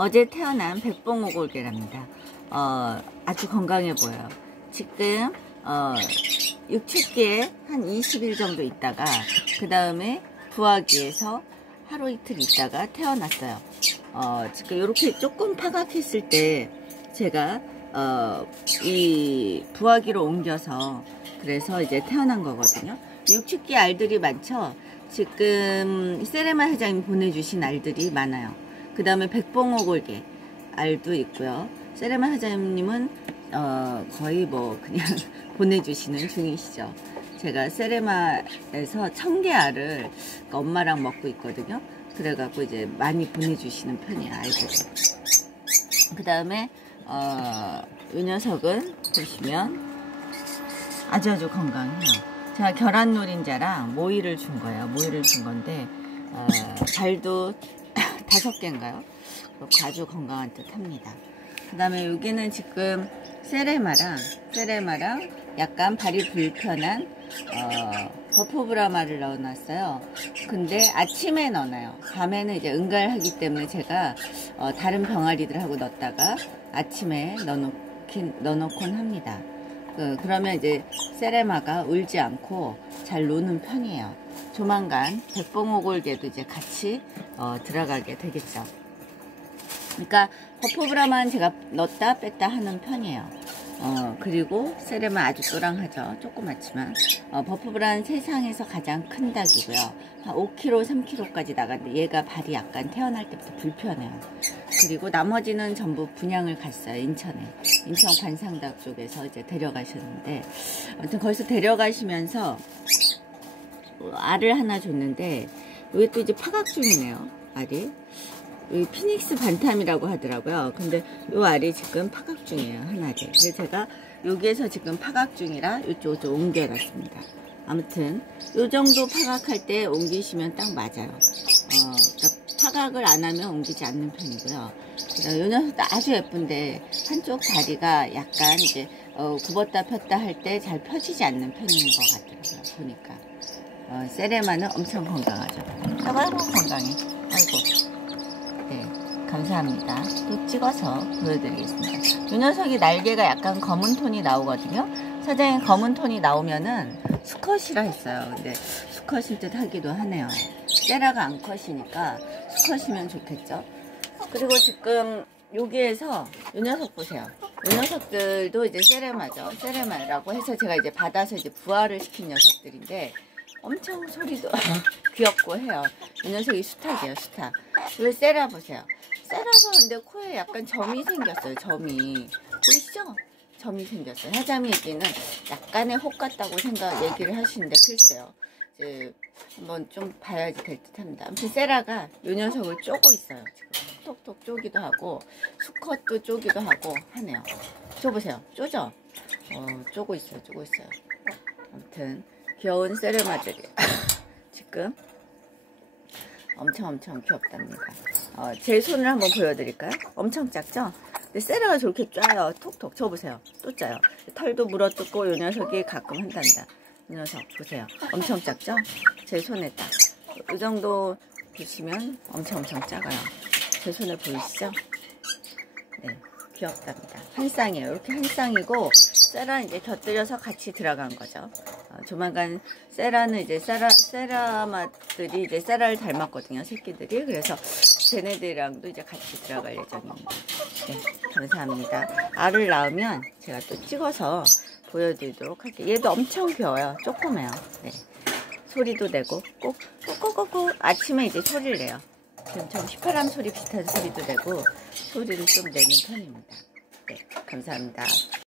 어제 태어난 백봉오골개랍니다. 아주 건강해 보여요. 지금 6, 7개에 한 20일 정도 있다가 그 다음에 부화기에서 하루 이틀 있다가 태어났어요. 지금 이렇게 조금 파각했을 때 제가 이 부화기로 옮겨서 그래서 이제 태어난 거거든요. 6, 7개 알들이 많죠. 지금 세레마 회장님이 보내주신 알들이 많아요. 그 다음에 백봉오골개 알도 있고요. 세레마 회장님은 거의 뭐 그냥 보내주시는 중이시죠. 제가 세레마에서 1000개 알을 엄마랑 먹고 있거든요. 그래갖고 이제 많이 보내주시는 편이에요, 알들. 그 다음에 이 녀석은 보시면 아주 건강해요. 제가 계란 노린자랑 모이를 준 거예요. 모이를 준 건데 발도 5개인가요? 아주 건강한 듯 합니다. 그 다음에 여기는 지금 세레마랑 약간 발이 불편한 버프브라마를 넣어놨어요. 근데 아침에 넣어놔요. 밤에는 이제 응갈하기 때문에 제가 다른 병아리들하고 넣었다가 아침에 넣어놓곤 합니다. 그러면 이제 세레마가 울지 않고 잘 노는 편이에요. 조만간 백봉오골개도 이제 같이 들어가게 되겠죠. 그러니까 버프브라만 제가 넣었다 뺐다 하는 편이에요. 그리고 세레마 아주 또랑하죠. 조그맣지만 버프브라는 세상에서 가장 큰 닭이고요. 한 5kg, 3kg까지 나가는데 얘가 발이 약간 태어날 때부터 불편해요. 그리고 나머지는 전부 분양을 갔어요. 인천 관상닭 쪽에서 이제 데려가셨는데, 아무튼 거기서 데려가시면서 알을 하나 줬는데 이게 또 이제 파각 중이네요. 알이 이 피닉스 반탐이라고 하더라고요. 근데 이 알이 지금 파각 중이에요, 하나를. 그래서 제가 여기에서 지금 파각 중이라 이쪽으로 옮겨놨습니다. 아무튼 이 정도 파각할 때 옮기시면 딱 맞아요. 그러니까 파각을 안 하면 옮기지 않는 편이고요. 이 녀석도 아주 예쁜데 한쪽 다리가 약간 이제 굽었다 폈다 할 때 잘 펴지지 않는 편인 것 같더라고요. 보니까 세레마는 엄청 건강하죠. 아이고 건강해. 아이고. 네, 감사합니다. 또 찍어서 보여드리겠습니다. 이 녀석이 날개가 약간 검은 톤이 나오거든요. 사장님 검은 톤이 나오면은 수컷이라 했어요. 근데 수컷일 듯 하기도 하네요. 세라가 암컷이니까 수컷이면 좋겠죠. 그리고 지금 여기에서 이 녀석 보세요. 이 녀석들도 이제 세레마죠. 세레마라고 해서 제가 이제 받아서 이제 부화를 시킨 녀석들인데 엄청 소리도 귀엽고 해요. 이 녀석이 수탉이에요, 수탉. 왜 세라 보세요. 세라가 근데 코에 약간 점이 생겼어요, 점이. 보이시죠? 점이 생겼어요. 사장님께는 약간의 혹 같다고 얘기를 하시는데, 글쎄요. 이제 한번 좀 봐야지 될 듯 합니다. 아무튼 세라가 이 녀석을 쪼고 있어요. 지금 톡톡 쪼기도 하고, 수컷도 쪼기도 하고 하네요. 쪼보세요. 쪼죠? 쪼고 있어요, 쪼고 있어요. 아무튼. 귀여운 세레마들이 지금 엄청 귀엽답니다. 제 손을 한번 보여드릴까요? 엄청 작죠? 근데 세레가 저렇게 짜요. 톡톡. 저 보세요. 또 짜요. 털도 물어뜯고 이 녀석이 가끔 한단다. 이 녀석 보세요. 엄청 작죠? 제 손에 딱 이 정도 보시면 엄청 작아요. 제 손에 보이시죠? 네, 귀엽답니다. 한 쌍이에요. 이렇게 한 쌍이고 세라 이제 곁들여서 같이 들어간 거죠. 조만간 세라는 이제 세라마들이 이제 세라를 닮았거든요, 새끼들이. 그래서 쟤네들이랑도 이제 같이 들어갈 예정입니다. 네, 감사합니다. 알을 낳으면 제가 또 찍어서 보여드리도록 할게요. 얘도 엄청 귀여워요. 조그매요. 네, 소리도 내고 꼭꼭꼭꼭 아침에 이제 소리를 내요. 지금 휘파람 소리 비슷한 소리도 내고 소리를 좀 내는 편입니다. 네, 감사합니다.